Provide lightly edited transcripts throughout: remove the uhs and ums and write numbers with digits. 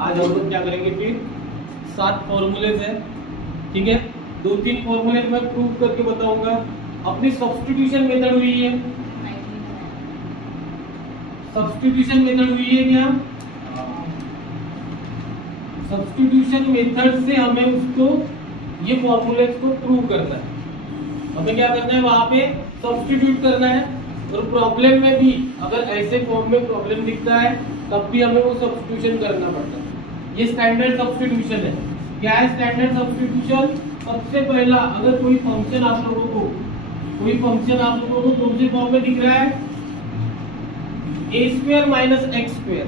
आज हम लोग क्या करेंगे फिर 7 फॉर्मूलेज है, ठीक है। 2-3 फॉर्मूले मैं प्रूव करके बताऊंगा। अपनी सब्स्टिट्यूशन मेथड हुई है, सब्स्टिट्यूशन मेथड हुई है क्या? सब्स्टिट्यूशन मेथड से हमें उसको ये फॉर्मूलेज को प्रूव करना है। हमें क्या करना है, वहां पे सब्स्टिट्यूट करना है। और प्रॉब्लम में भी अगर ऐसे फॉर्म में प्रॉब्लम दिखता है तब भी हमें वो सब्स्टिट्यूशन करना पड़ता है। ये स्टैंडर्ड सब्स्टिट्यूशन है। क्या है स्टैंडर्ड सब्स्टिट्यूशन? सबसे पहला, अगर कोई फंक्शन आप लोगों को कौन से फॉर्म में दिख रहा है, ए स्क्वायर माइनस एक्स स्क्वायर,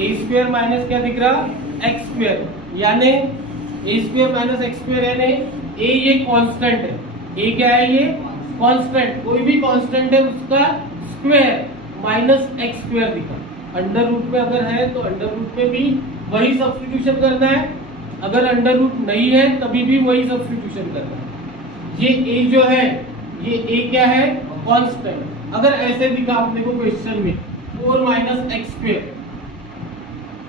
ए स्क्वायर माइनस क्या दिख रहा, एक्स स्क्वायर, यानी ए स्क्वायर माइनस एक्स स्क्वायर, यानी ए ये कांस्टेंट है। ए क्या है? ये कांस्टेंट, कोई भी कांस्टेंट है उसका स्क्वायर माइनस एक्स स्क्वायर दिखा। अंडर रूट में अगर है तो अंडर रूट में भी वही सब्स्टिट्यूशन करना है, अगर अंडर रूट नहीं है तभी भी वही सब्स्टिट्यूशन करना है। ये ए जो है, ये ए क्या है, कांस्टेंट। अगर ऐसे दिखा आपने को क्वेश्चन में 4 माइनस एक्स स्क्वायर,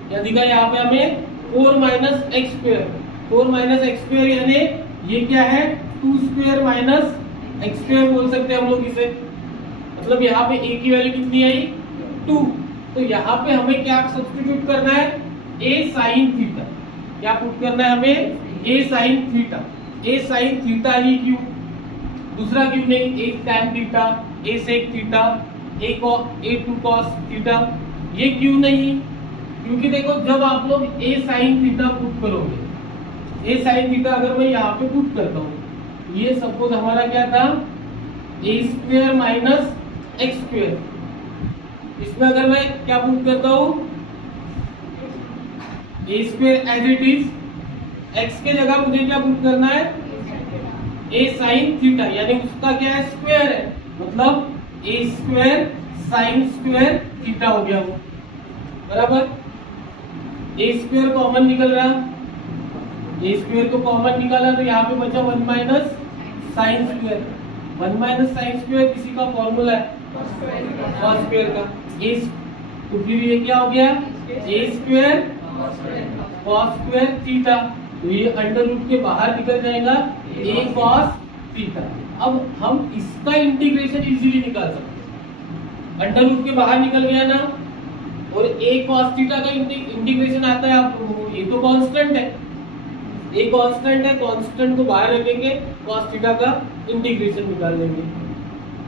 क्या दिखा यहाँ पे हमें 4 minus x square, 4 minus x square, यानी ये क्या है 2 स्क्वायर माइनस एक्स स्क्वायर बोल सकते हैं हम लोग इसे। मतलब यहाँ पे ए की वैल्यू कितनी आई, 2। तो यहाँ पे हमें क्या सब्स्टिट्यूट करना है, ए साइन थीटा। क्या पुट करना है हमें, A sine theta. A sine theta ही क्यों, दूसरा क्यों नहीं, A tan theta, A sec theta, A two cos theta, ये क्यों नहीं? क्योंकि देखो जब आप लोग ए साइन थीटा पुट करोगे, ए साइन थीटा अगर मैं यहाँ पे पुट करता हूँ, ये सपोज हमारा क्या था, A square minus x square. इसमें अगर मैं क्या पुट करता हूँ, A square as it is, X के जगह मुझे क्या पुट करना है, ए साइन थीटा, यानी उसका क्या है, स्क्वायर है, मतलब A square sine square theta हो गया वो, बराबर। ए स्क्वायर कॉमन निकल रहा, ए स्क्वायर को कॉमन निकाला तो यहाँ पे बचा 1 minus sign square. 1 minus sine square किसी का फॉर्मूला है, कॉस स्क्वायर का। ए तो फिर ये क्या हो गया, ए स्क्वायर कॉस स्क्वायर थीटा, तो ये अंडर रूट के बाहर निकल जाएगा, ए कॉस थीटा। अब हम इसका इंटीग्रेशन इजीली निकाल सकते हैं, अंडर रूट के बाहर निकल गया ना, और ए कॉस थीटा का इंटीग्रेशन आता है आप लोगों को, ये तो कांस्टेंट है, ए कांस्टेंट है, कांस्टेंट को बाहर रखेंगे, कॉस थीटा का इंटीग्रेशन निकाल लेंगे।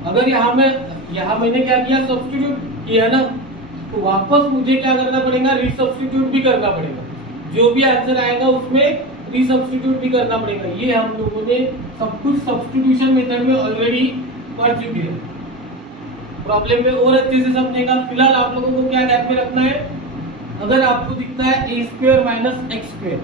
अगर यहाँ मैंने क्या किया, सब्स्टिट्यूट किया ना, तो वापस मुझे क्या करना पड़ेगा, रीसब्स्टिट्यूट भी करना पड़ेगा। जो भी आंसर आएगा उसमें रीसब्स्टिट्यूट भी करना पड़ेगा। ये हम लोगों ने सब कुछ सब्स्टिट्यूशन मेथड में ऑलरेडी पढ़ चुके हैं। प्रॉब्लम में और अच्छे से समझेगा। फिलहाल आप लोगों को क्या ध्यान में रखना है, अगर आपको दिखता है ए स्क्वायर माइनस एक्स स्क्वायर,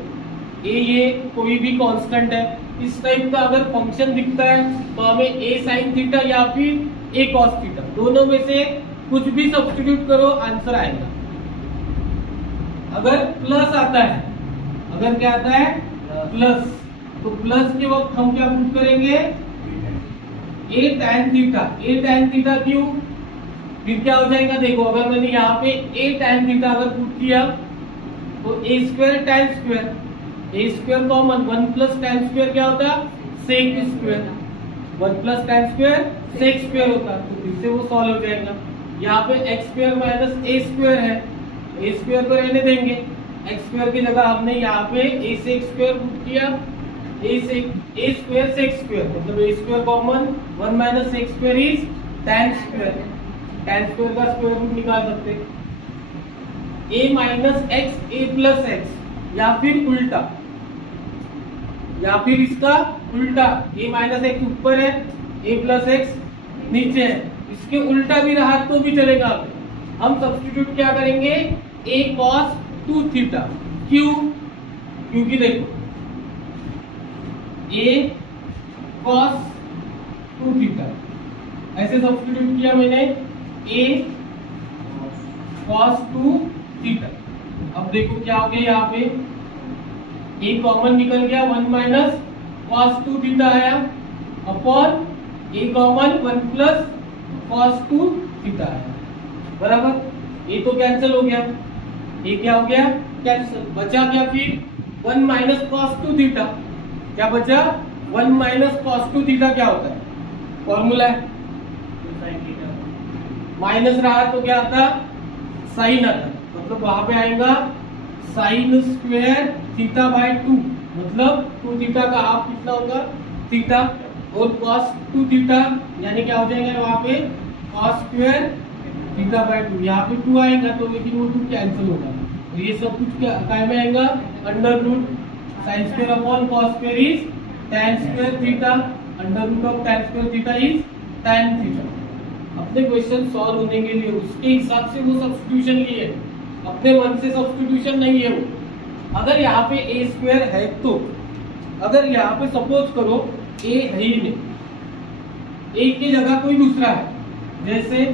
ए ये कोई भी कांस्टेंट है, इस टाइप का अगर फंक्शन दिखता है तो हमें ए साइन थीटा या फिर ए कॉस थीटा, दोनों में से कुछ भी सब्स्टिट्यूट करो, आंसर आएगा। अगर प्लस आता है, अगर क्या आता है प्लस, तो प्लस के वक्त हम क्या पुट करेंगे, ए टैन थीटा। ए टैन थीटा क्यों, फिर क्या हो जाएगा, देखो अगर मैंने यहाँ पे ए टैन थीटा अगर पुट किया तो A square tan square, A square common, 1 plus tan square क्या होता है, sec square, 1 plus tan square sec square होता, तो फिर से वो सॉल्व हो जाएगा। यहाँ पे एक्स स्क्वायर माइनस ए स्क्वायर है, ए स्क्वायर को रहने देंगे, एक्स स्क्वायर की जगह हमने यहाँ पे ए सेक स्क्वायर पुट किया, ए स्क्वायर सेक स्क्वायर, मतलब A square common, 1 minus sec square is tan square, tan square का स्क्वायर रूट निकाल सकते हैं। A minus X A plus X, या फिर उल्टा, या फिर इसका उल्टा, ए माइनस एक्स ऊपर है, ए प्लस एक्स नीचे है, इसके उल्टा भी रहा तो भी चलेगा। हम सब्स्टिट्यूट क्या करेंगे, ए कॉस 2 थीटा। क्यों, क्योंकि देखो ए कॉस 2 थीटा ऐसे सब्स्टिट्यूट किया मैंने, ए कॉस 2 थीटा। अब देखो क्या हो गया, यहाँ पे ए कॉमन निकल गया, 1 माइनस कॉस 2 थीटा आया अपॉन ए कॉमन 1 प्लस कॉस 2 थीटा आया, बराबर। ए तो कैंसिल हो गया, ए क्या हो गया कैंसिल, बचा क्या फिर 1 माइनस कॉस 2 थीटा। क्या बचा 1 माइनस कॉस 2 थीटा क्या होता है, फॉर्मूला है माइनस रहा तो क्या आता साइन आता, मतलब वहां पे आएगा साइन स्क्वायर थीटा बाय 2, मतलब 2 थीटा का हाफ कितना होगा थीटा, और कॉस 2 थीटा यानी क्या हो जाएगा वहां पे कॉस स्क्वायर थीटा बाय 2, यहाँ पे 2 आएगा तो लेकिन वो 2 कैंसिल होगा, और ये सब कुछ क्या में आएगा under root sine square upon cos square is tan square theta, under root of tan square theta is tan theta. अपने क्वेश्चन सॉल्व होने के लिए उसके हिसाब से वो सब्स्टिट्यूशन लिए, अपने मन से सब्स्टिट्यूशन नहीं है वो। अगर यहाँ पे ए स्क्वायर है तो, अगर यहाँ पे सपोज करो ए है ही नहीं, ए की जगह कोई दूसरा है, जैसे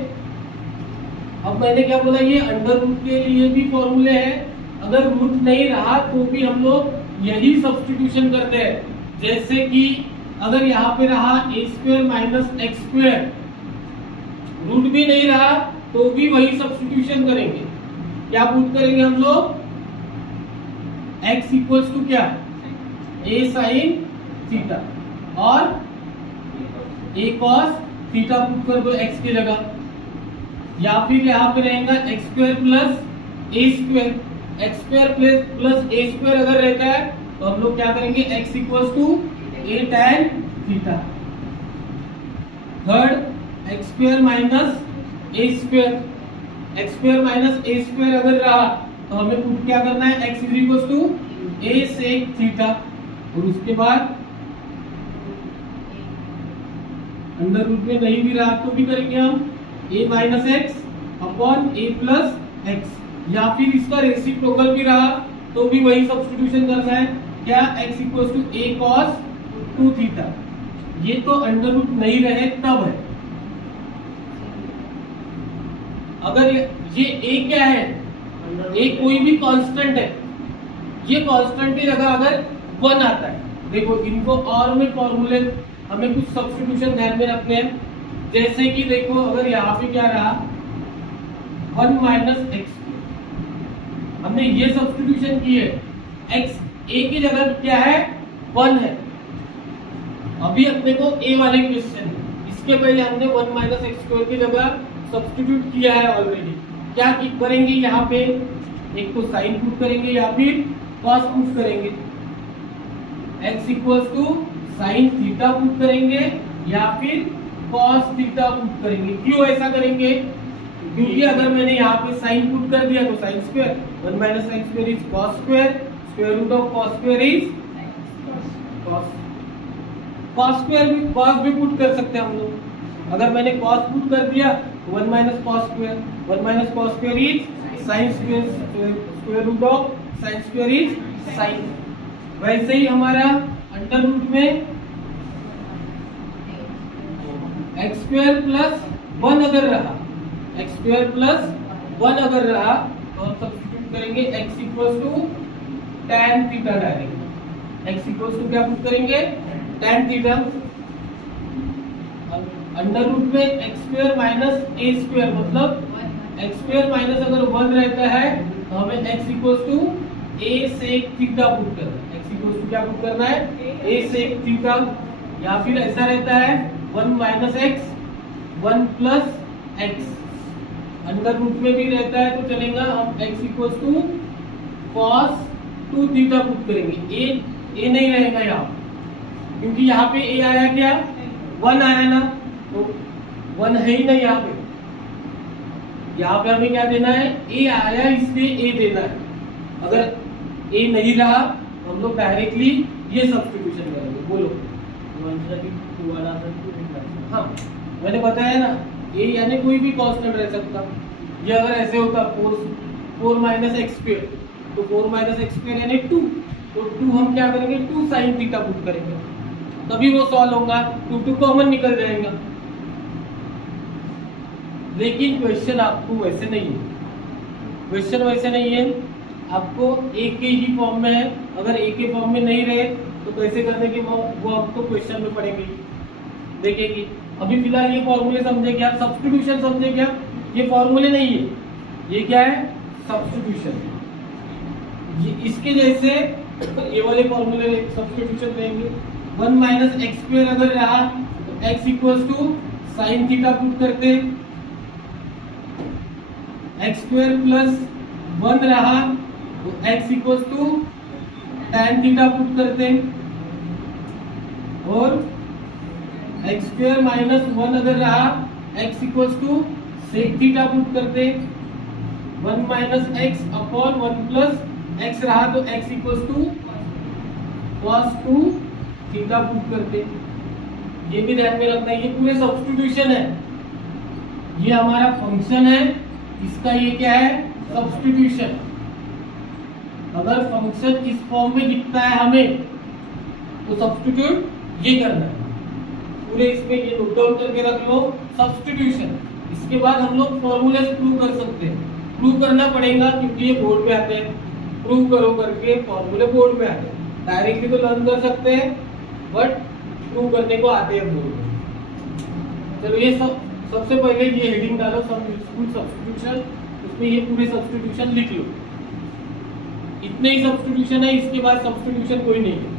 अब मैंने क्या बोला ये अंडर रूट के लिए भी फॉर्मूले हैं, अगर रूट नहीं रहा तो भी हम लोग यही सब्स्टिट्यूशन करते हैं, जैसे कि अगर यहाँ पे रहा A square minus x square, root भी नहीं रहा तो भी वही सब्स्टिट्यूशन करेंगे। क्या पुट करेंगे हम लोग x इक्वल्स टू क्या a साइन थीटा और a कॉस थीटा पुट कर दो x की जगह, या फिर यहाँ पे रहेगा x square plus a square, x square plus a square अगर रहता है तो हम लोग क्या करेंगे x equals to a tan theta. Third x square minus A square, x square minus A square अगर रहा तो हमें पुट क्या करना है x is equals to a sec theta, और उसके बाद अंडर रूट में नहीं भी रहा तो भी करेंगे हम a minus x upon a plus X, या फिर इसका रेसिप्रोकल भी रहा तो भी वही सब्स्टिट्यूशन करना है, क्या x equals to a cos 2 theta. ये तो अंडर रूट नहीं रहे तब है, अगर ये a क्या है a कोई भी कांस्टेंट है, ये कांस्टेंट की जगह अगर 1 आता है, देखो इनको और में फॉर्मूले हमें कुछ सब्स्टिट्यूशन ध्यान में रखने हैं, जैसे कि देखो अगर यहाँ पे क्या रहा 1 माइनस एक्स, हमने ये सब्स्टिट्यूशन की है, x a की जगह क्या है 1 है। अभी अपने को a वाले क्वेश्चन है, इसके पहले हमने 1 माइनस एक्स स्क्वायर की जगह सब्स्टिट्यूट किया है ऑलरेडी। क्या करेंगे यहाँ पे, एक तो साइन पुट करेंगे या फिर कॉस पुट करेंगे, x equals to sine theta put करेंगे या फिर कॉस थीटा पुट करेंगे। क्यों ऐसा करेंगे, क्योंकि अगर मैंने यहाँ पे साइन पुट कर दिया तो sine square 1 minus x square is cos square, square root of cos square is cos square, भी कॉस भी पुट कर सकते हैं हम लोग। अगर मैंने कॉस पुट कर दिया तो 1 minus cos square, 1 minus cos square is sine square, square root of sine square is sine. वैसे ही हमारा अंडर रूट में एक्स स्क्वायर प्लस 1 अगर रहा, एक्स स्क्वायर प्लस 1 अगर रहा तो हम सब्स्टिट्यूट करेंगे x equals to tan theta direct, x equals to क्या पुट करेंगे tan थीटा। अंडर रूट में एक्स स्क्वायर माइनस ए स्क्वायर, मतलब एक्स स्क्वायर माइनस अगर 1 रहता है तो हमें x equals to a sec theta put करना है, x इक्वल्स टू क्या पुट करना है a सेक थीटा, या फिर ऐसा रहता है 1 minus x 1 plus x, under root में भी रहता है तो चलेगा, हम x equals to cos 2 theta put करेंगे, a नहीं रहेगा यहाँ, क्योंकि यहाँ पे a आया क्या 1 आया ना, तो 1 है ही नहीं यहाँ पे, यहाँ पे हमें क्या देना है a आया इसलिए a देना है। अगर a नहीं रहा तो हम लोग डायरेक्टली ये सब्स्टिट्यूशन करेंगे। बोलो हाँ मैंने बताया ना, a यानी कोई भी कांस्टेंट रह सकता, ये अगर ऐसे होता 4 माइनस एक्स स्क्वायर तो 4 माइनस एक्स स्क्वायर यानी 2, तो 2 हम क्या करेंगे 2 साइन थीटा पुट करेंगे, तभी वो सॉल्व होगा, 2 कॉमन निकल जाएगा। लेकिन क्वेश्चन आपको वैसे नहीं है, क्वेश्चन वैसे नहीं है, आपको a के ही फॉर्म में है, अगर a के फॉर्म में नहीं रहे तो कैसे करने के वो आपको क्वेश्चन में पड़ेंगे, देखेंगे। अभी फिलहाल ये फॉर्मूले समझे क्या, सब्स्टिट्यूशन समझे क्या, ये फॉर्मूले नहीं है, ये क्या है सब्स्टिट्यूशन। इसके जैसे ये वाले फॉर्मूले सब्स्टिट्यूशन लेंगे। 1 माइनस एक्स स्क्वायर अगर रहा तो x equals to sine theta put करते, एक्स स्क्वायर प्लस 1 रहा तो x equals to tan theta put करते, और एक्स स्क्वायर माइनस 1 अगर रहा x equals to sec theta put करते, 1 minus x upon 1 plus x रहा तो x equals to cos 2 theta put करते। ये भी ध्यान में रखना है, ये पूरे सब्स्टिट्यूशन है, ये हमारा फंक्शन है, इसका ये क्या है सब्स्टिट्यूशन। अगर फंक्शन इस फॉर्म में दिखता है हमें तो सब्स्टिट्यूट ये करना है, पूरे इसमें ये नोट डाउन करके रख लो सब्स्टिट्यूशन। इसके बाद हम लोग फॉर्मूले प्रूव कर सकते हैं, प्रूव करना पड़ेगा क्योंकि ये बोर्ड में आते हैं, प्रूव करो करके फॉर्मूले बोर्ड में आते हैं। डायरेक्टली तो लर्न कर सकते हैं बट प्रूव करने को आते हैं बोर्ड में। चलो ये सबसे पहले ये हेडिंग डालो सब्स्टिट्यूशन, उसमें ये पूरे सब्स्टिट्यूशन लिख लो। इतने ही सब्स्टिट्यूशन है, इसके बाद सब्स्टिट्यूशन कोई नहीं है।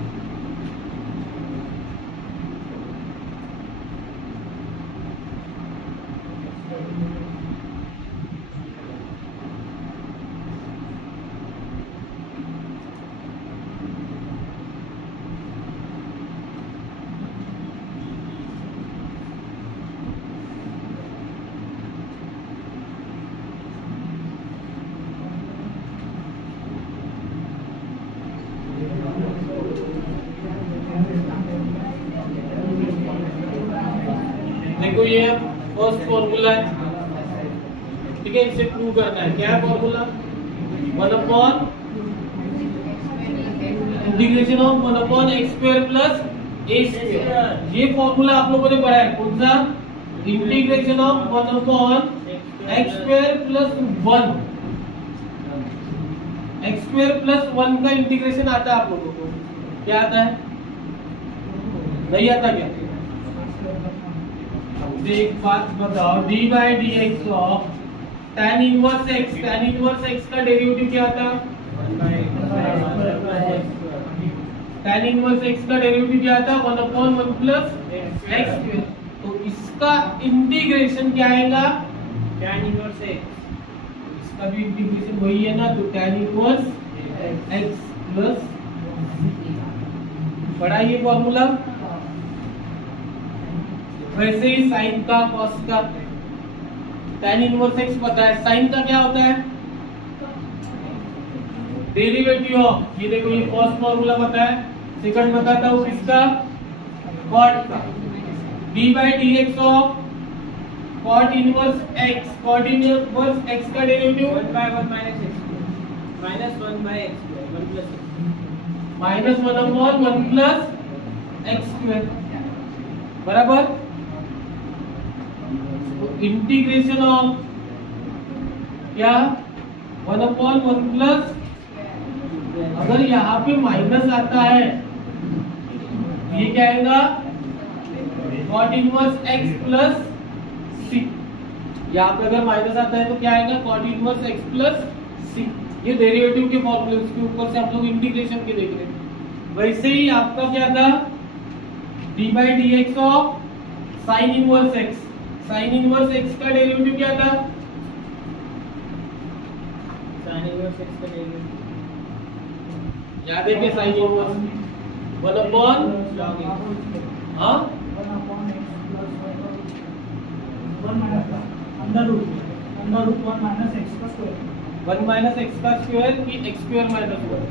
देखो ये फर्स्ट फॉर्मूला है, ठीक है, इसे प्रूव करना है। क्या है formula? 1 upon integration of 1 upon x square plus a square. ये फॉर्मूला आप लोगों ने पढ़ा है, कौन सा? Integration of 1 upon x square plus 1। X square plus 1 का इंटीग्रेशन आता है आप लोगों को, क्या आता है? नहीं आता क्या? एक बात बताओ, D by D x of tan inverse x, tan inverse x का डेरिवेटिव क्या था? tan इनवर्स एक्स का डेरिवेटिव क्या था? 1 अपॉन 1 प्लस एक्स स्क्वायर। तो इसका इंटीग्रेशन क्या आएगा? tan इनवर्स एक्स, इसका भी इंटीग्रेशन वही है ना, तो tan इनवर्स एक्स प्लस, पढ़ा ये फॉर्मूला। वैसे ही साइन का कॉस का, tan इनवर्स एक्स पता है, साइन का क्या होता है? डेरिवेटिव ऑफ, ये देखो ये फर्स्ट फॉर्मूला पता है, सेकंड बताता हूँ किसका? कॉट का। d by D x of cot inverse X, cot inverse x का derivative 1 by 1 minus X minus 1 by X 1 plus X minus 1 upon 1 plus X square बराबर। इंटीग्रेशन ऑफ क्या? 1 upon 1 plus, अगर यहाँ पे माइनस आता है ये क्या आएगा? कॉट इनवर्स एक्स प्लस सी। यहाँ पे अगर माइनस आता है तो क्या आएगा? Cot inverse x plus c. ये डेरिवेटिव के फॉर्मूले, उसके ऊपर से हम लोग इंटीग्रेशन के देख रहे हैं। वैसे ही आपका क्या था? D by D x of sine inverse x, sine inverse x का डेरिवेटिव क्या था? sin इनवर्स x का डेरिवेटिव याद है क्या? Sine inverse 1 upon log x, हां 1 upon x plus 1 minus under root 1 minus x का स्क्वायर, 1 माइनस एक्स का स्क्वायर की एक्स स्क्वायर माइनस 1,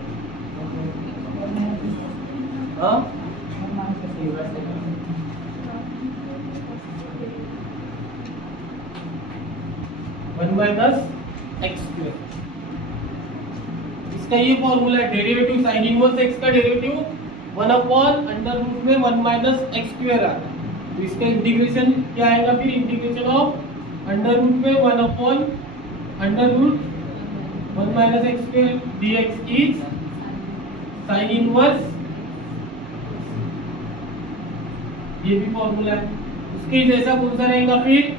हां 1 minus one minus x square. इसका ये फॉर्मूला है, डेरिवेटिव साइन इनवर्स एक्स का डेरिवेटिव 1 अपॉन अंडर रूट में 1 माइनस एक्स स्क्वायर आता है। तो इसका इंटीग्रेशन क्या आएगा फिर? इंटीग्रेशन ऑफ अंडर रूट में 1 upon under root 1 minus x square dx is sine inverse, ये भी फॉर्मूला है। उसके जैसा कौन सा रहेगा फिर?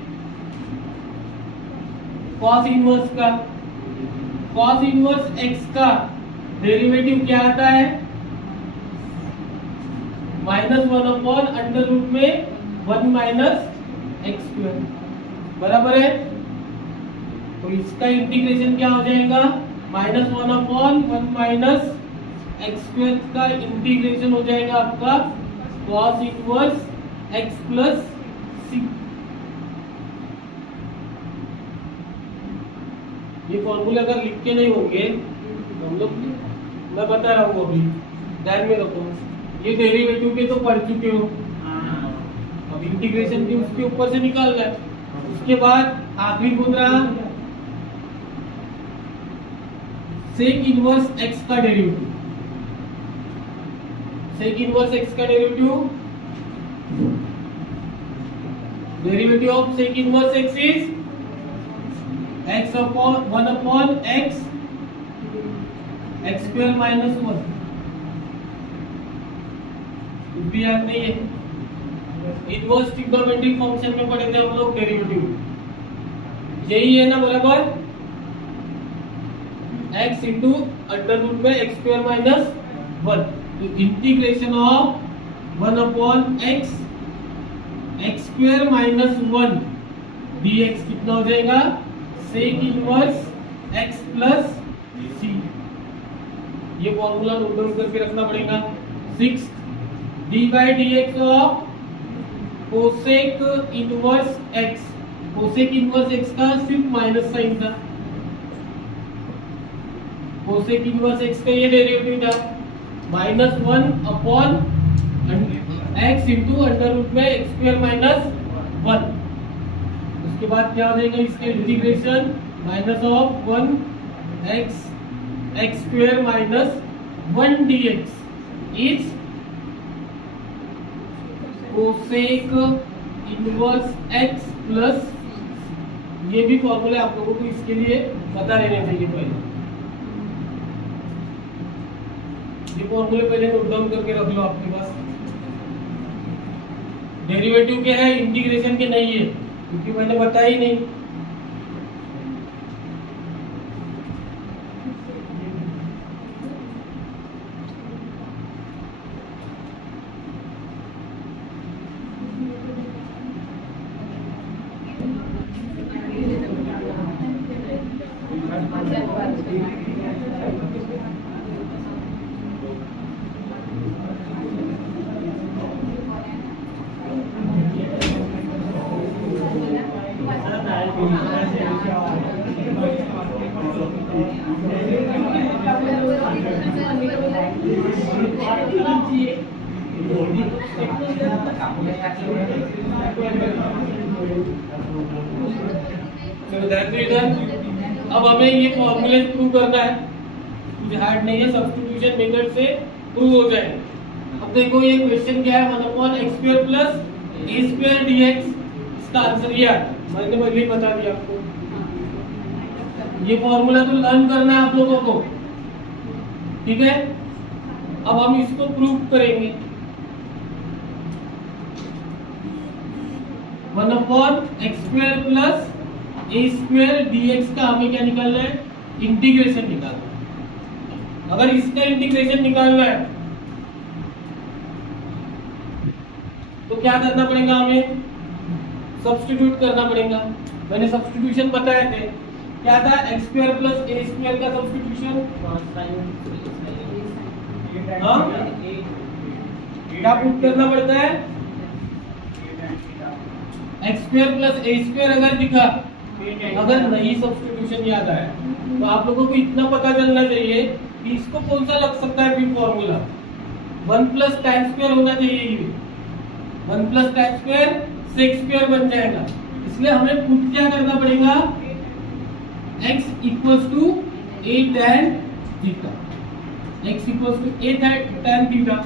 कॉस इनवर्स का, कॉस इनवर्स एक्स का डेरिवेटिव क्या आता है? -1/√1 - x², बराबर है। तो इसका इंटीग्रेशन क्या हो जाएगा? -1/1 - x² का इंटीग्रेशन हो जाएगा आपका cos inverse x plus c। ये फॉर्मूले अगर लिख के नहीं होंगे तो हम लोग, मैं बता रहा हूँ अभी, ध्यान में रखो। ये डेरिवेटिव के तो पढ़ चुके हो, अब इंटीग्रेशन भी उसके ऊपर से निकालना है। उसके बाद आखिरी बोल रहा सेक इनवर्स x का डेरिवेटिव। सेक इनवर्स x का derivative, derivative of sec inverse x is x/1/x x² - 1। कुछ भी याद नहीं है, इनवर्स ट्रिग्नोमेट्रिक फंक्शन में पढ़े थे हम लोग डेरिवेटिव, यही है ना, बराबर। x इंटू अंडर रूट में x² - 1, तो integration of 1/x x² - 1 dx कितना हो जाएगा? Sec inverse x plus c। ये फॉर्मूला नोट डाउन करके रखना पड़ेगा। 6 d/dx of cosec inverse x। Cosec inverse x का सिर्फ माइनस साइन था, कोसेक इनवर्स x का ये डेरिवेटिव था, -1/x इंटू अंडर रूट में x² - 1। उसके बाद क्या हो जाएगा? इसका integration -1x x² - 1 dx is cosec inverse x plus, ये भी फॉर्मूले आप लोगों को इसके लिए पता रहने चाहिए पहले। ये फॉर्मूले पहले नोट डाउन करके रख लो आपके पास। डेरिवेटिव के है, इंटीग्रेशन के नहीं है, क्योंकि मैंने बताया ही नहीं। अब हमें ये फॉर्मूले प्रूव करना है, कुछ हार्ड नहीं है, सब्स्टिट्यूशन मेथड से प्रूव हो जाए। अब देखो ये क्वेश्चन क्या है, 1/x² प्लस a² dx। इसका आंसर ये आता है, मैंने पहले ही बता दिया आपको। ये फॉर्मूला तो लर्न करना है आप लोगों को, ठीक है। अब हम इसको प्रूव करेंगे। 1/x² प्लस a² dx का हमें क्या निकालना है? इंटीग्रेशन निकालना है। अगर इसका इंटीग्रेशन निकालना है तो क्या करना पड़ेगा? हमें सब्स्टिट्यूट करना पड़ेगा। मैंने सब्स्टिट्यूशन बताए थे, क्या था? x² प्लस a² का सब्स्टिट्यूशन, क्या पुट करना पड़ता है? x² प्लस a² अगर दिखा, अगर नहीं सब्स्टिट्यूशन याद आया, तो आप लोगों को इतना पता चलना चाहिए कि इसको कौन सा लग सकता है फिर फॉर्मूला। 1 प्लस tan² होना चाहिए, ये 1 प्लस tan² sec² बन जाएगा। इसलिए हमें पुट क्या करना पड़ेगा? x equals to a tan theta, x equals to a tan theta.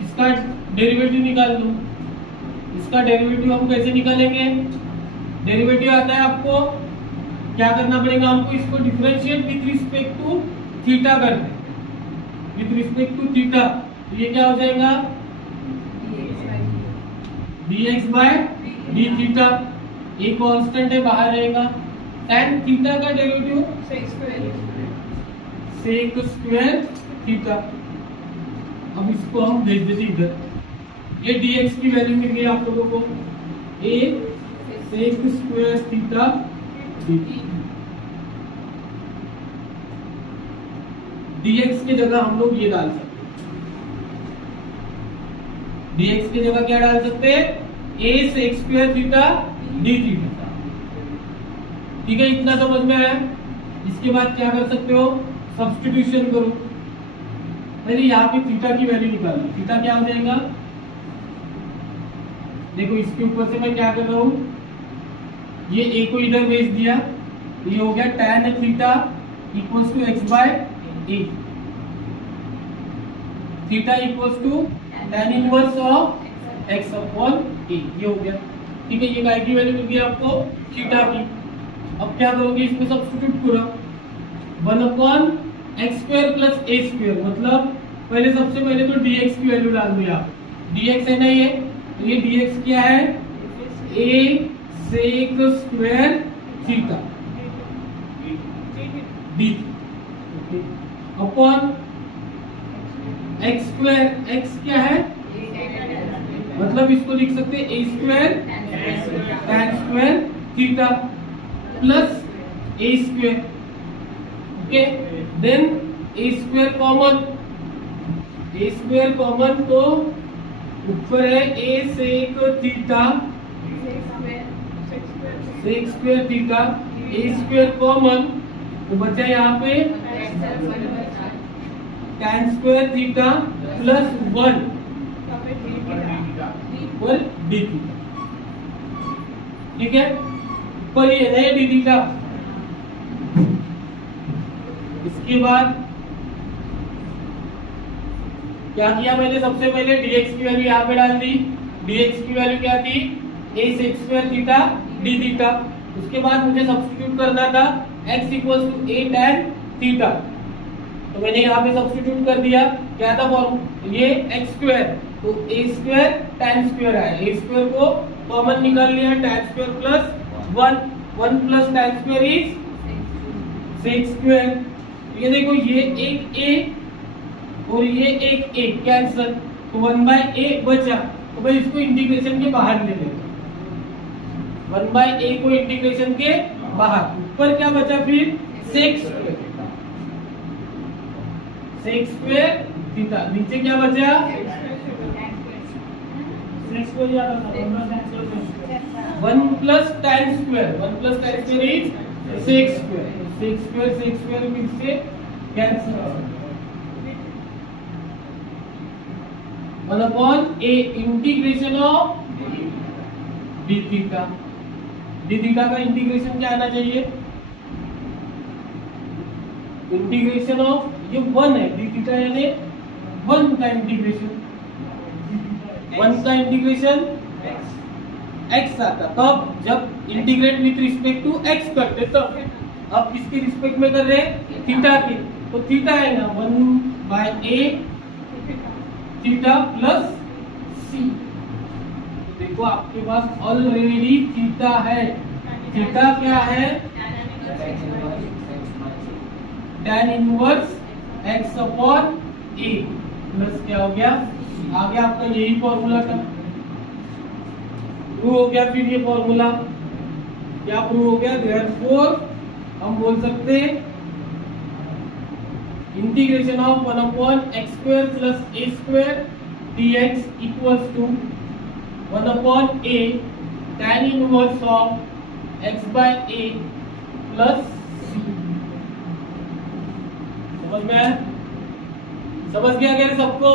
इसका डेरिवेटिव निकाल दो। इसका डेरिवेटिव हम कैसे निकालेंगे? डेरिवेटिव आता है आपको, क्या करना पड़ेगा हमको? इसको differentiate with respect to theta करते हैं, विथ रिस्पेक्ट टू थीटा। तो ये क्या हो जाएगा? dx by d theta. एक कांस्टेंट है, बाहर रहेगा, tan थीटा का डेरिवेटिव सेक स्क्वायर थीटा। अब इसको हम भेज देते इधर, ये dx की वैल्यू मिल गई आप लोगों को, a sec square theta dt। dx की जगह हम लोग ये डाल सकते हैं, dx की जगह क्या डाल सकते हैं, a sec square theta d theta. ठीक है, इतना समझ में आया। इसके बाद क्या कर सकते हो, सब्स्टिट्यूशन करो। पहले यहाँ पे थीटा की वैल्यू निकालो, थीटा क्या हो जाएगा, देखो इसके ऊपर से मैं क्या कर रहा हूँ, ये a को इधर भेज दिया, ये हो गया tan theta equals to x by a, theta equals to tan inverse of x upon a, ये हो गया। ठीक है, ये काय की वैल्यू मिल गई आपको, थीटा की। अब क्या करोगे, इसमें सब्स्टिट्यूट करो, 1 upon x square plus a square, मतलब पहले सबसे पहले तो dx की वैल्यू डाल दो यहाँ, dx है ना ये, तो ये dx क्या है, a sec square theta d upon x square, x क्या है, मतलब इसको लिख सकते हैं a square tan square theta plus a square. Okay, then a square common, तो ऊपर है a sec theta sec square theta, a square common, तो बचा यहाँ पे tan स्क्वायर थीटा प्लस 1 पर डी थीटा। ठीक है, ऊपर ये है डी थीटा। इसके बाद क्या किया मैंने, सबसे पहले dx की वैल्यू यहाँ पे डाल दी, dx की वैल्यू क्या थी, a sec square theta d theta. उसके बाद मुझे सब्स्टिट्यूट करना था x equals to a tan theta, तो मैंने यहाँ पे सब्स्टिट्यूट कर दिया, क्या था फॉर्मूला, ये x स्क्वायर, तो a स्क्वायर tan स्क्वायर आया, a स्क्वायर को कॉमन निकाल लिया, tan square plus 1 plus tan square is sec square. ये देखो, ये एक a और ये एक a कैंसल, तो 1 बाय a बचा, तो भाई इसको इंटीग्रेशन के बाहर ले लेते, 1 बाय a को इंटीग्रेशन के बाहर, ऊपर क्या बचा फिर, सेक स्क्वायर थीटा, नीचे क्या बचा, नेक्स्ट को याद रखना, 1 plus tan square is sec square फिर से cancel, 1 upon a integration of d theta. D theta का इंटीग्रेशन क्या आना चाहिए, इंटीग्रेशन ऑफ, ये 1 है, डी थीटा यानी 1 का इंटीग्रेशन, 1 का इंटीग्रेशन x आता, तब जब integrate with respect to x करते तब, अब किसके रिस्पेक्ट में कर रहे हैं, थीटा के, तो थीटा है ना 1 by a theta plus c। देखो आपके पास ऑलरेडी थीटा है, थीटा क्या है, tan inverse x upon a plus क्या हो गया, आगे आपका यही फॉर्मूला था, प्रूव हो गया। फिर ये फॉर्मूला क्या प्रूव हो गया, देयरफॉर हम बोल सकते हैं integration of 1 upon x square plus a square dx equals to 1 upon a tan inverse of x by a plus c। समझ में आया, समझ गया क्या सबको,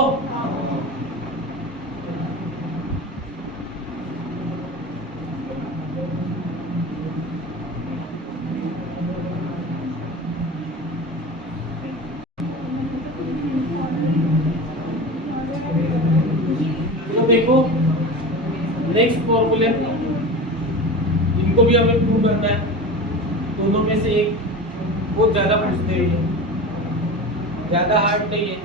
देखो नेक्स्ट फॉर्मूले, इनको भी हमें प्रूव करना है, दोनों में से एक, बहुत ज्यादा पूछते हैं, ज्यादा हार्ड नहीं है।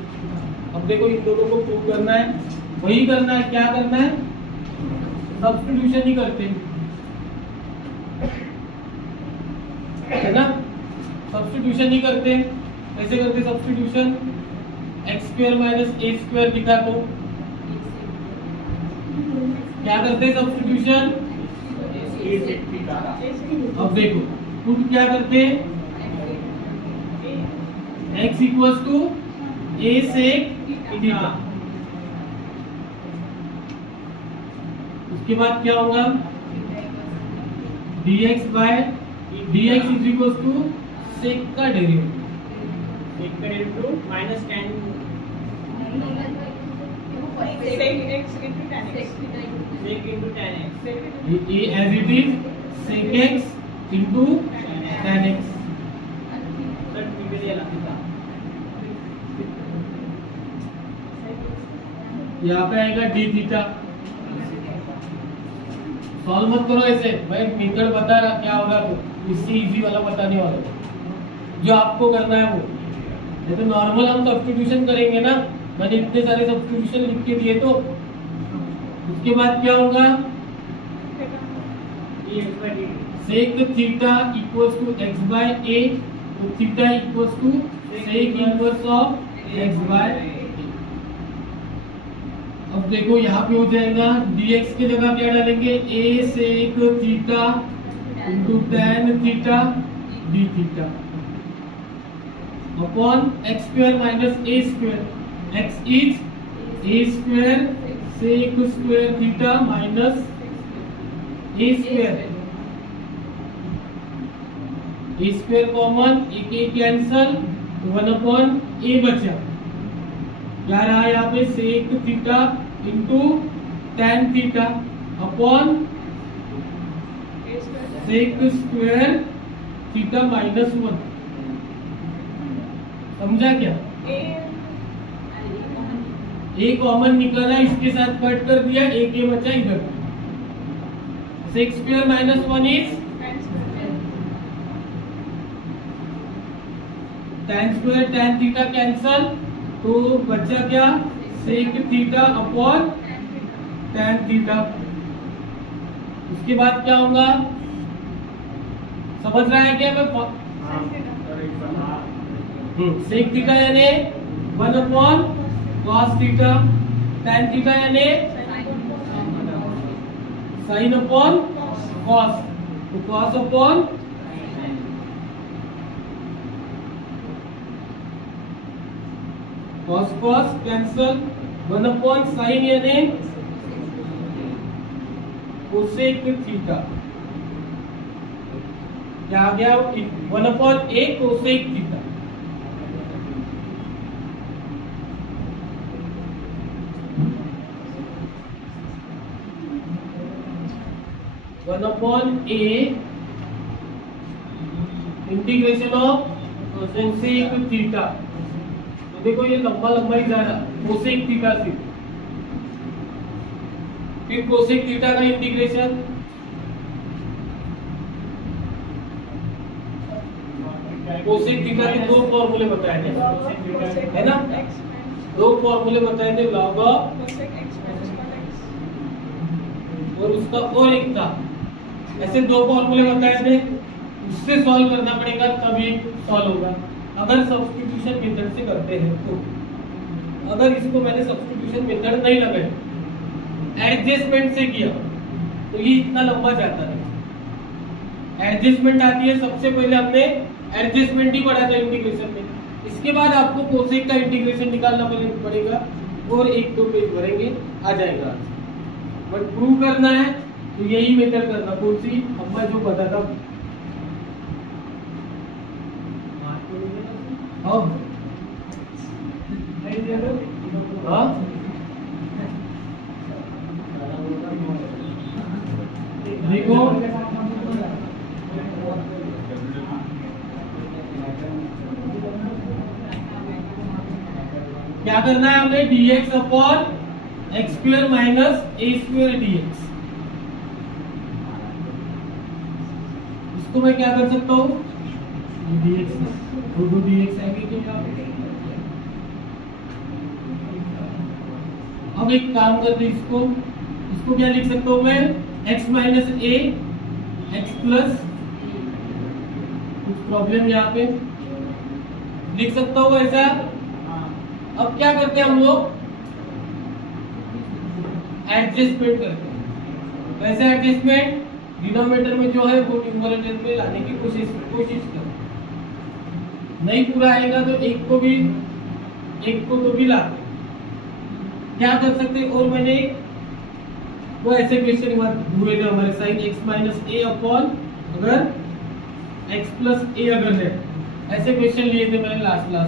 अब देखो इन दोनों को प्रूव करना है, वही करना है, क्या करना है, सब्स्टिट्यूशन ही करते हैं। है ना। सब्स्टिट्यूशन ही करते हैं, कैसे करते सब्स्टिट्यूशन, एक्स स्क्वायर माइनस ए स्क्वायर लिखा तो क्या करते सब्स्टिट्यूशन, अब देखो पुट क्या करते हैं, x equals to a sec theta, उसके बाद क्या होगा dx by dx is equals to sec का derivative minus tan sec into tan x as it is sec x into tan x। Sir previous ये लगता यहाँ पे आएगा d थीटा। सॉल्व मत करो ऐसे, भाई मेथड बता रहा क्या होगा, तो इससे इजी वाला बताने वाला जो आपको करना है वो। ये तो नॉर्मल हम सब्स्टिट्यूशन करेंगे ना, मैंने इतने सारे सब्स्टिट्यूशन लिख के दिए। तो उसके बाद क्या होगा, sec theta equals to X by A, तो theta equals to sec inverse of X by A. अब देखो यहाँ पे हो जाएगा dx की जगह क्या डालेंगे, a sec theta into tan theta d theta upon x square minus A square, x is a square sec square theta minus A square, A square common, एक एक कैंसल, 1 अपॉन ए बचा, क्या रहा यहाँ पे sec theta into tan theta upon sec square theta minus 1। समझा क्या, ए common निकाला, इसके साथ कट कर दिया, एक ए बचा इधर, sec square minus 1 is tan स्क्वायर tan थीटा कैंसल, तो बचा क्या sec theta upon tan theta. उसके बाद क्या होगा, समझ रहा है क्या मैं, सेक थीटा यानी 1 upon cos theta, tan theta यानी sin अपॉन cos, तो cos upon cos cos cancel, 1 upon sin यानी कोसेक थीटा, क्या आ गया 1 upon a cosec theta. One upon a integration of cosec theta, देखो ये लंबा लंबा ही जा रहा, कोसेक थीटा से, फिर कोसेक थीटा का इंटीग्रेशन, कोसेक थीटा के दो फॉर्मूले बताए थे, है ना, दो फॉर्मूले बताए थे, लॉग ऑफ और उसका और एक था, ऐसे दो फॉर्मूले बताए थे, उससे सॉल्व करना पड़ेगा तभी सॉल्व होगा, अगर सब्स्टिट्यूशन मेथड से करते हैं तो। अगर इसको मैंने सब्स्टिट्यूशन मेथड नहीं लगाया, एडजस्टमेंट से किया, तो ये इतना लंबा जाता है। एडजस्टमेंट आती है, सबसे पहले हमने एडजस्टमेंट ही पढ़ा था इंटीग्रेशन में, इसके बाद आपको कोसेक का इंटीग्रेशन निकालना पड़ेगा, और एक दो पेज भरेंगे आ जाएगा। बट प्रूव करना है तो यही मेथड करना, कौन सी हमने जो बताता हाँ देखो क्या करना है हमें, dx upon x square minus ए स्क्वायर dx। इसको मैं क्या कर सकता हूँ, dx दो dx आएंगे क्या। अब एक काम करते, इसको क्या लिख सकता हूँ मैं, x माइनस ए एक्स प्लस कुछ प्रॉब्लम यहाँ पे लिख सकता हूँ ऐसा। अब क्या करते हैं हम लोग, एडजस्टमेंट करते हैं। वैसे एडजस्टमेंट डिनोमिनेटर में जो है वो न्यूमरेटर में लाने की कोशिश करो। नहीं पूरा आएगा तो एक को तो भी लाते क्या कर सकते। और मैंने वो ऐसे क्वेश्चन हुए थे हमारे साइन x माइनस ए अपॉन अगर x प्लस ए अगर है, ऐसे क्वेश्चन लिए थे मैंने लास्ट में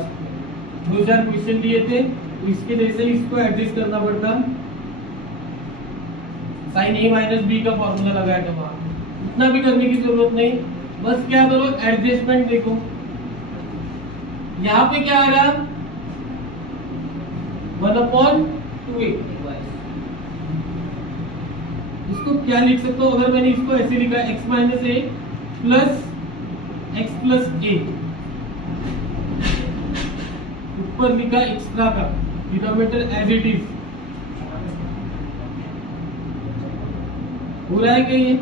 2000 क्वेश्चन लिए थे। तो इसके जैसे इसको एडजस्ट करना पड़ता, साइन ए माइनस बी का फॉर्मूला लगाया था वहां, इतना भी करने की जरूरत नहीं। बस क्या करो, एडजस्टमेंट देखो यहाँ पे क्या आ रहा 1/2a। इसको क्या लिख सकते हो, अगर मैंने इसको ऐसे लिखा x माइनस ए प्लस x प्लस ए, ऊपर लिखा एक्स्ट्रा का डिनोमिनेटर एज इट इज, हो रहा है क्या ये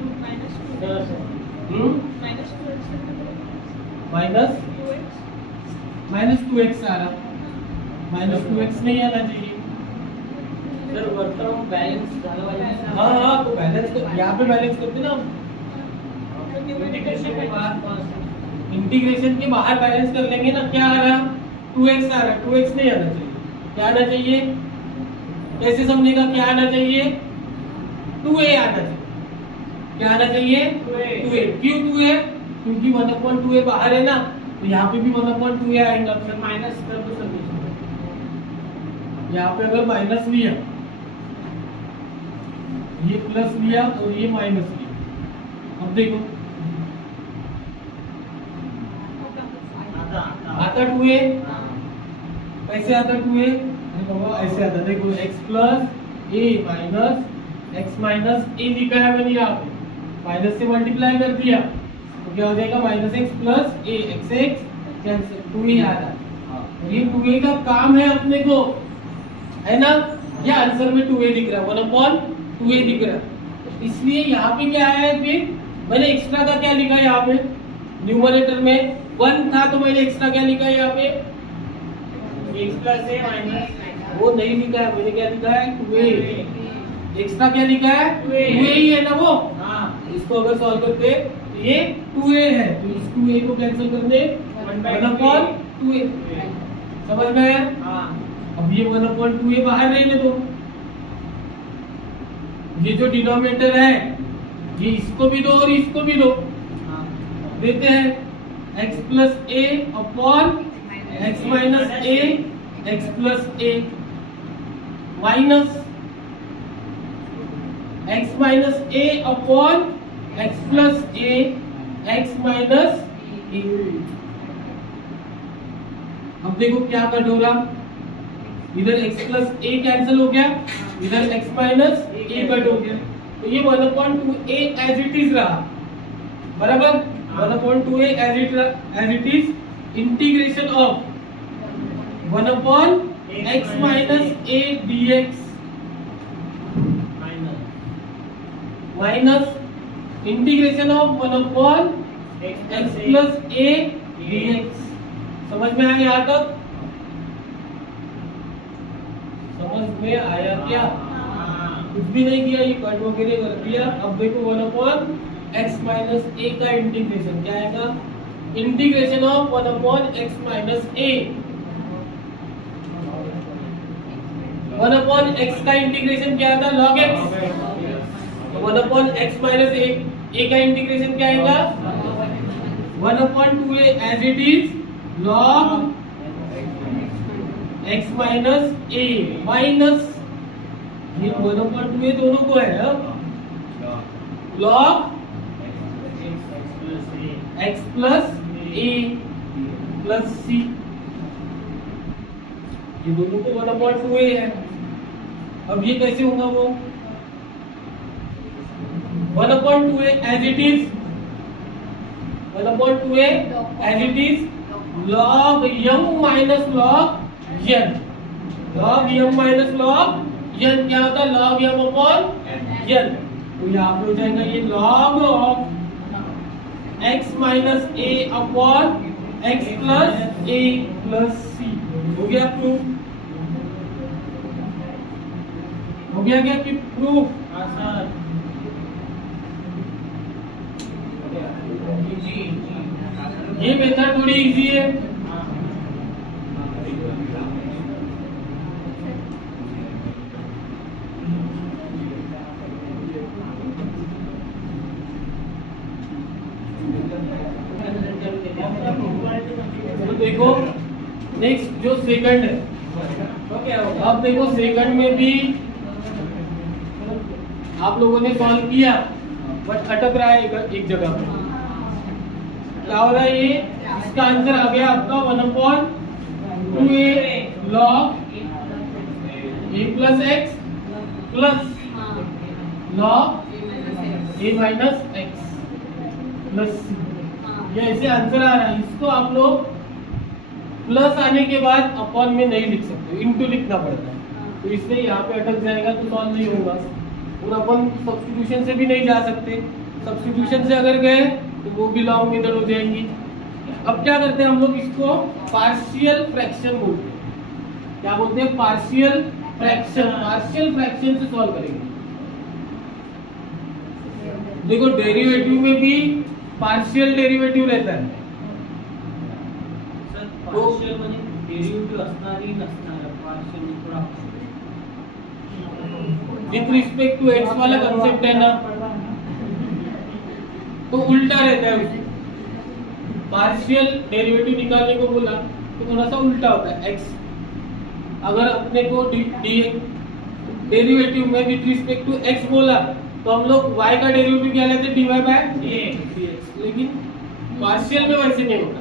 माइनस 2x आ रहा, माइनस 2x नहीं आना चाहिए। सर वर्क बैलेंस हाँ तो बैलेंस तो यहाँ पे बैलेंस करते ना, इंटीग्रेशन के बाद इंटीग्रेशन के बाहर बैलेंस कर लेंगे ना। क्या आ रहा 2x आ रहा, 2x नहीं आना चाहिए। क्या आना चाहिए, कैसे समझेगा, क्या आना चाहिए 2a आना चाहिए। क्या आना चाहिए 2a। क्यों 2a, क्योंकि 1/2a बाहर है ना, तो यहाँ पे भी 1/2a आएगा। सर माइनस कर दो सर, यहाँ पे अगर माइनस लिया, ये प्लस लिया और ये माइनस लिया, अब देखो आता 2a, कैसे आता 2a, ऐसे आता, देखो x प्लस ए माइनस x माइनस ए लिखा है मैंने यहाँ पे, माइनस से मल्टीप्लाई कर दिया तो क्या हो जाएगा माइनस एक्स प्लस ए, एक्स एक्स कैंसिल, 2a आ रहा। ये 2a का काम है अपने को, है ना। ये आंसर में 2a दिख रहा है, 1/2a दिख रहा है। इसलिए यहाँ पे क्या है, फिर मैंने एक्स्ट्रा का क्या लिखा यहाँ पे, न्यूमरेटर में 1 था तो मैंने एक्स्ट्रा क्या लिखा है यहाँ पे, x प्लस ए माइनस, वो नहीं लिखा है, मैंने क्या लिखा है 2a। एक्स्ट्रा क्या लिखा है 2a ही है ना वो। इसको अगर सॉल्व करते तो ये 2a है, तो इस 2a को कैंसिल कर दे 1/2a। समझ में आया। अब ये 1/2a बाहर रहने दो, ये जो डिनोमिनेटर है ये इसको भी दो और इसको भी दो, देते हैं x प्लस ए अपॉन x माइनस ए, x प्लस ए माइनस x माइनस ए अपॉन x प्लस ए, x माइनस ए। अब देखो क्या कट हो रहा, इधर x प्लस ए कैंसिल हो गया, इधर x माइनस ए कट हो गया, तो ये 1/2a एज इट इज रहा, बराबर 1/2a as it is. Integration of 1/x minus a dx minus integration of 1/x plus a dx। समझ में आया यहाँ तक, समझ में आया क्या, कुछ भी नहीं किया, ये कट वगैरह कर दिया। अब देखो 1/x माइनस ए का इंटीग्रेशन क्या आएगा, integration of 1/x minus A, 1/x का इंटीग्रेशन क्या आता log x, 1/x माइनस ए का इंटीग्रेशन क्या आएगा 1/2a as it is log x minus a minus ये 1/2a दोनों को है log x plus a plus c, ये दोनों को 1/2a है। अब ये कैसे होगा, वो 1/2a as it is, 1/2a as it is log m minus log n, log m minus log n क्या होता है log m अपॉन n, तो यहाँ पे हो जाएगा ये log of x minus a upon x plus a plus c। हो गया प्रूफ? हो गया क्या कि प्रूफ? हाँ सर। ये मेथड थोड़ी इजी है। तो देखो नेक्स्ट जो सेकंड है, अब देखो सेकंड में भी आप लोगों ने सॉल्व किया बट अटक रहा है एक जगह पे। क्या हो रहा है? ये इसका आंसर आ गया आपका 1/2a log a plus x plus log a minus x plus c। ये ऐसे आंसर आ रहा है। इसको आप लोग प्लस आने के बाद अपॉन में नहीं लिख सकते, इनटू लिखना पड़ता है। तो इसलिए यहाँ पे अटक जाएगा तो सॉल्व नहीं होगा। और अपन सब्स्टिट्यूशन से भी नहीं जा सकते। सब्स्टिट्यूशन से अगर गए तो वो भी लॉन्ग मेथड हो जाएंगी। अब क्या करते हैं हम लोग, इसको पार्शियल फ्रैक्शन बोलते हैं। क्या बोलते हैं? Partial fraction. पार्शियल फ्रैक्शन से सॉल्व करेंगे। देखो डेरिवेटिव में भी पार्शियल डेरिवेटिव रहता है। सर पार्शियल म्हणजे डेरिव्हेटिव्ह असणारी नसणार, पार्शियल थोडा विथ रिस्पेक्ट टू एक्स वाला कंसेप्ट है ना, तो उल्टा रहता है उसमें। पार्शियल डेरिवेटिव निकालने को बोला तो थोड़ा सा उल्टा होता है। एक्स अगर अपने को डेरिवेटिव में विथ रिस्पेक्ट टू एक्स बोला तो हम लोग y का डेरिवेटिव क्या लेते हैं? dy by dx। लेकिन पार्शियल में वैसे नहीं होता।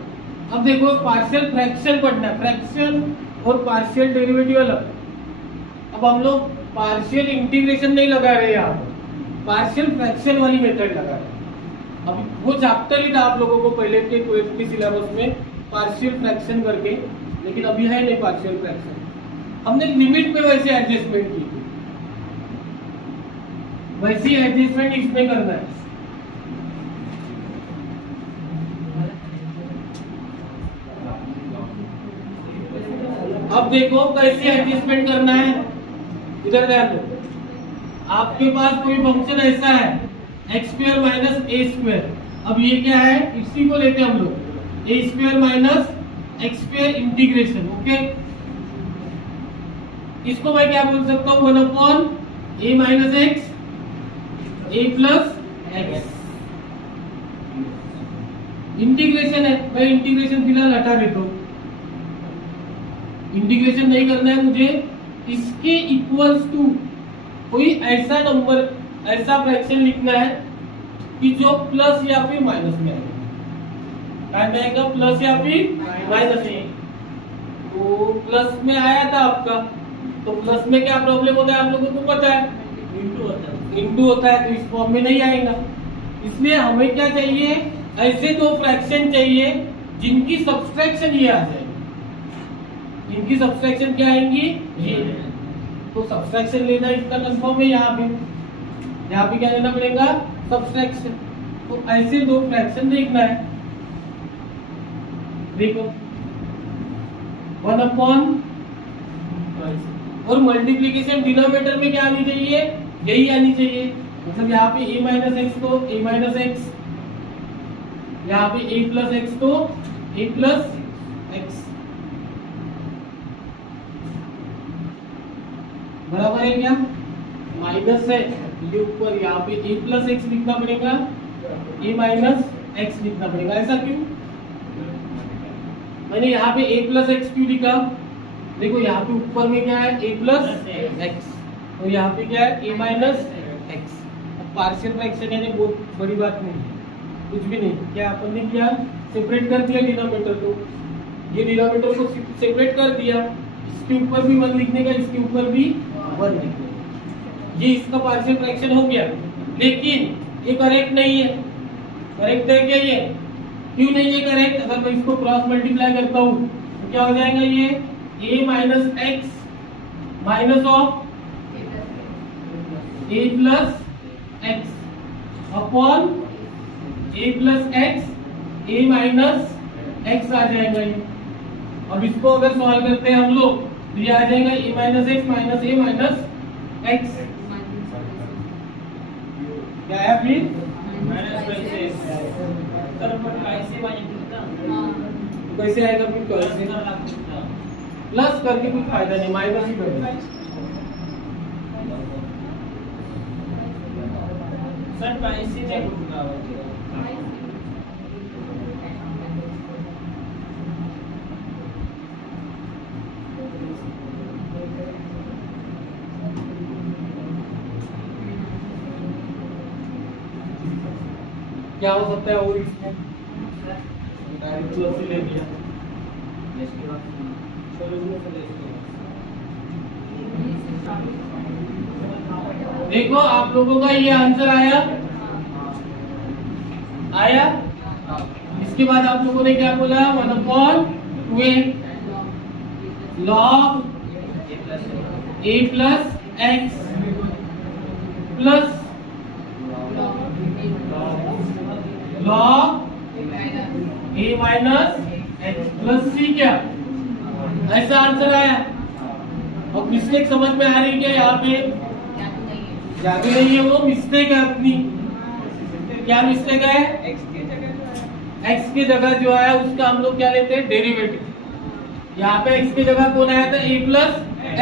अब देखो पार्शियल फ्रैक्शन पढ़ना है। फ्रैक्शन और पार्शियल डेरिवेटिव अलग। अब हम लोग पार्शियल इंटीग्रेशन नहीं लगा रहे यहाँ पर, पार्शियल फ्रैक्शन वाली मेथड लगा रहे हैं। अब वो चैप्टर ही था आप लोगों को पहले के 12th के सिलेबस में, पार्शियल फ्रैक्शन करके, लेकिन अभी है नहीं पार्शियल फ्रैक्शन। हमने लिमिट में वैसे एडजस्टमेंट की थी, वैसी एडजस्टमेंट इसमें करना है। अब देखो कैसे एडजस्टमेंट करना है, इधर ध्यान दो। आपके पास कोई फंक्शन ऐसा है एक्स स्क्वायर माइनस ए स्क्वायर। अब ये क्या है? इसी को लेते हैं हम लोग, A square minus x square integration. Okay, इसको मैं क्या बोल सकता हूँ? 1/a minus X a plus X. Integration है, मैं इंटीग्रेशन फिलहाल हटा देता हूँ। इंटीग्रेशन नहीं करना है मुझे। इसके इक्वल्स टू कोई ऐसा नंबर, ऐसा फ्रैक्शन लिखना है कि जो प्लस या फिर माइनस में आएगा। क्या में आएगा? प्लस या फिर माइनस में। तो प्लस में आया था आपका, तो प्लस में क्या प्रॉब्लम होता है आप लोगों को पता है? इंटू होता है, तो इस फॉर्म में नहीं आएगा। इसलिए हमें क्या चाहिए? ऐसे दो फ्रैक्शन चाहिए जिनकी सब्सट्रैक्शन ये आ जाए। इनकी सब्सट्रैक्शन क्या आएंगी? ये। तो सब्सट्रैक्शन लेना इसका कंफर्म है। यहाँ पे क्या लेना पड़ेगा? सब्सट्रैक्शन। तो ऐसे दो फ्रैक्शन देखना है। देखो 1/, और मल्टीप्लीकेशन डिनोमिनेटर में क्या आनी चाहिए? यही आनी चाहिए। मतलब यहाँ पे a माइनस एक्स तो a माइनस एक्स, यहाँ पे a प्लस एक्स तो a प्लस एक्स। बराबर है क्या? माइनस है ये ऊपर, यहाँ पे a प्लस एक्स लिखना पड़ेगा, a माइनस एक्स लिखना पड़ेगा। ऐसा क्यों? मैंने यहाँ पे a प्लस एक्स क्यों लिखा? देखो यहाँ पे ऊपर में क्या है? a प्लस एक्स, और यहाँ पे क्या है? a minus x. अब पार्शियल फ्रैक्शन है, बहुत बड़ी बात नहीं, कुछ भी नहीं। क्या अपन ने किया? सेपरेट कर दिया डिनोमिनेटर को। ये डिनोमिनेटर को सेपरेट कर दिया। इसके ऊपर भी 1 लिखने का, इसके ऊपर भी 1 लिखने का। ये इसका पार्शियल फ्रैक्शन हो गया। लेकिन ये करेक्ट नहीं है। करेक्ट है क्या ये? क्यों नहीं है करेक्ट? अगर मैं इसको क्रॉस मल्टीप्लाई करता हूँ तो क्या हो जाएगा? ये a minus X minus of a plus X upon a plus X A minus X आ जाएगा ये। अब इसको अगर सॉल्व करते हैं हम लोग तो ये आ जाएगा ए minus X minus a minus x. क्या है फिर कैसे आएगा फिर कैसे प्लस करके कुछ फायदा नहीं, माइनस ही करना। सर पैसे चेक होगा क्या हो सकता है और इसमें डायरेक्ट प्लस ही ले लिया। देखो आप लोगों का ये आंसर आया आया। इसके बाद आप लोगों ने क्या बोला 1/2 log a plus X plus log a minus X plus C. क्या ऐसा आंसर आया? अब मिस्टेक समझ में आ रही क्या? यहाँ पे जादू नहीं है, वो मिस्टेक है अपनी। क्या मिस्टेक है? एक्स की जगह जो है उसका हम लोग क्या लेते हैं डेरिवेटिव। यहाँ पे एक्स की जगह कौन आया था ए प्लस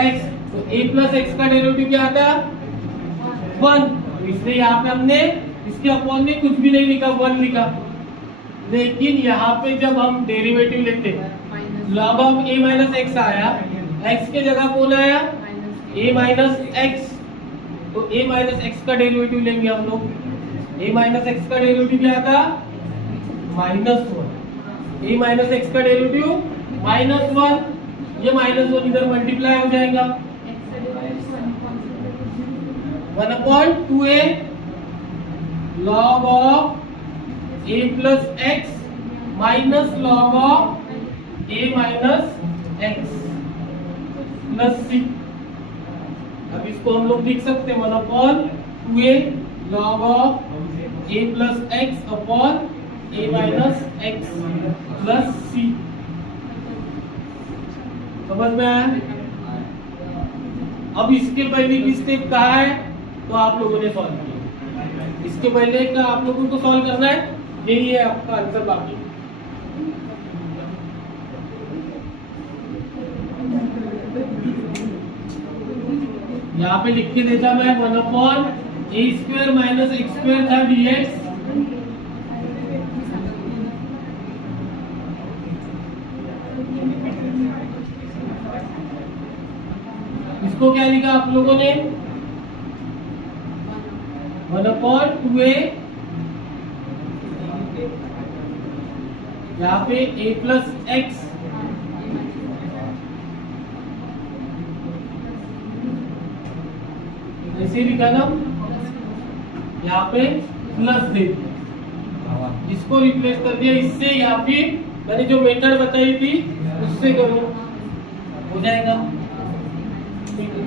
एक्स, तो ए प्लस एक्स का डेरिवेटिव क्या आता 1, इसलिए यहाँ पे हमने इसके अपॉन में कुछ भी नहीं लिखा 1 लिखा। लेकिन यहाँ पे जब हम डेरिवेटिव लेते log of a minus X आया, एक्स की जगह कौन आया a माइनस एक्स, तो a माइनस एक्स का डेरिवेटिव लेंगे हम लोग। a माइनस एक्स का डेरिवेटिव क्या था -1। a माइनस एक्स का डेरिवेटिव -1, ये -1 इधर मल्टीप्लाई हो जाएगा 1/2a log of a plus X minus log of a minus X plus C. अब इसको हम लोग लिख सकते हैं 1/2a log of a plus X upon a minus X plus C. समझ में आया? अब इसके पहले की स्टेप कहाँ है तो आप लोगों ने सॉल्व किया। इसके पहले का आप लोगों को सॉल्व करना है, यही है आपका आंसर। बाकी यहाँ पे लिख के देता मैं 1/a² माइनस x² था dx। इसको क्या लिखा आप लोगों ने 1/2a, यहाँ पे a प्लस एक्स ऐसे लिखा ना, यहाँ पे प्लस दे दिया, इसको रिप्लेस कर दिया इससे, या फिर मैंने जो मेथड बताई थी उससे करो, हो जाएगा। ठीक है।